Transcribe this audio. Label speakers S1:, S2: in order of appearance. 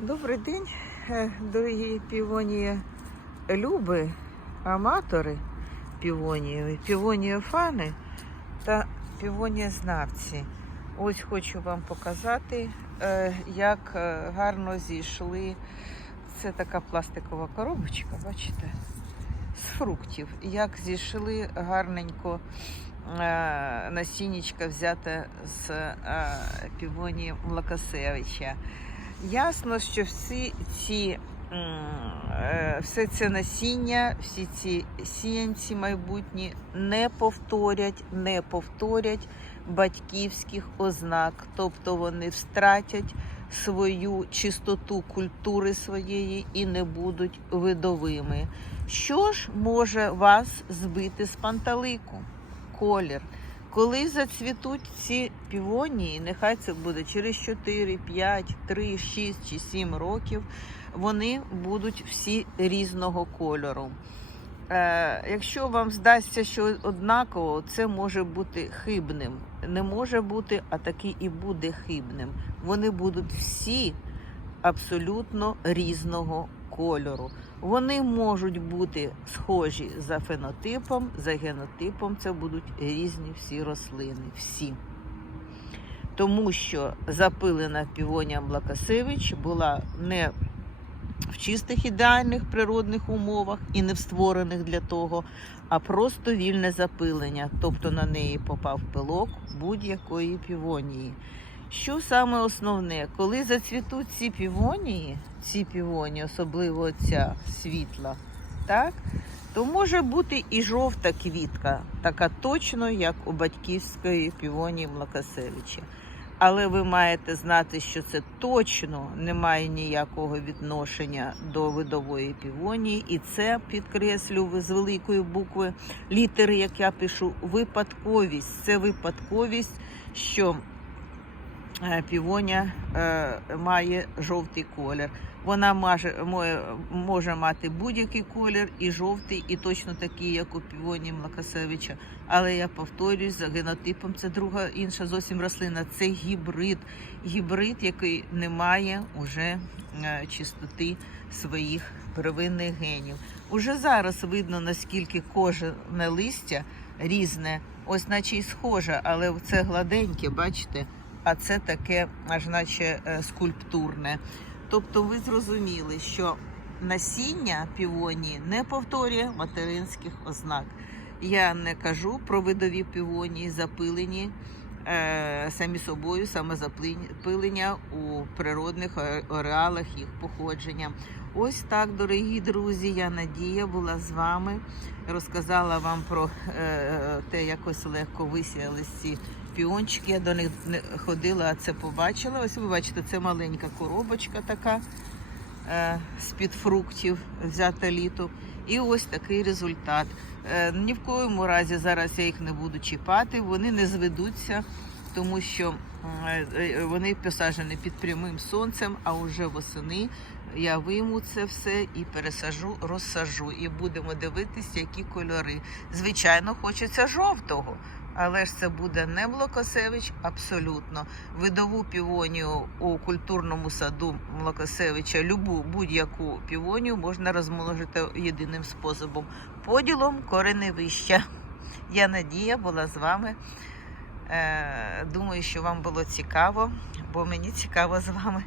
S1: Добрий день, е, дорогі півонії люби, аматори півонії, півонії фани та півонії знавці. Ось хочу вам показати, е, як е, гарно зійшли. Це така пластикова коробочка, бачите, з фруктів. Як зійшли гарненько насіннячка взята з півонії Млакасевича. Ясно, що всі ці е, все це насіння, всі ці сіянці майбутні не повторять, не повторять батьківських ознак, тобто вони втратять свою чистоту культури своєї і не будуть видовими. Що ж може вас збити з панталику? Колір. Коли зацвітуть ці півонії, нехай це буде через 4, 5, 3, 6 чи 7 років, вони будуть всі різного кольору. Е, якщо вам здасться, що однаково, це може бути хибним. Не може бути, а таки і буде хибним. Вони будуть всі абсолютно різного кольору. Вони можуть бути схожі за фенотипом, за генотипом. Це будуть різні всі рослини. Всі. Тому що запилена півонія Млакасевич була не в чистих ідеальних природних умовах і не в створених для того, а просто вільне запилення. Тобто на неї попав пилок будь-якої півонії. Що саме основне, коли зацвітуть ці півонії, ці півонії, особливо ця світла, так, то може бути і жовта квітка, така точно, як у батьківської півонії Млакасевича. Але ви маєте знати, що це точно не має ніякого відношення до видової півонії, і це підкреслю з великої букви літери, як я пишу, випадковість. Це випадковість, що півоня е, має жовтий колір. Вона може, може, може мати будь-який колір, і жовтий, і точно такий, як у півоні Млакасевича. Але я повторюсь, за генотипом це друга інша зовсім рослина. Це гібрид. Гібрид, який не має уже е, чистоти своїх первинних генів. Уже зараз видно, наскільки кожне листя різне, ось наче й схоже, але це гладеньке, бачите? А це таке, аж наче е, скульптурне. Тобто ви зрозуміли, що насіння півоні не повторює материнських ознак. Я не кажу про видові півонії, запилені самі собою, саме запилення у природних ареалах їх походження. Ось так, дорогі друзі, я Надія була з вами. Розказала вам про е, те, якось легко висіялись ці піончики. Я до них не ходила, а це побачила. Ось ви бачите, це маленька коробочка така е, з-під фруктів, взята літом. І ось такий результат. Е, ні в коєму разі зараз я їх не буду чіпати, вони не зведуться, тому що е, е, вони посаджені під прямим сонцем, а вже восени я вийму це все і пересажу, розсажу. І будемо дивитися, які кольори. Звичайно, хочеться жовтого. Але ж це буде не Млокосевич, абсолютно. Видову півонію у культурному саду Млокосевича, любу будь-яку півонію можна розмножити єдиним способом поділом кореневища. Я Надія була з вами. Е, Думаю, що вам було цікаво, бо мені цікаво з вами.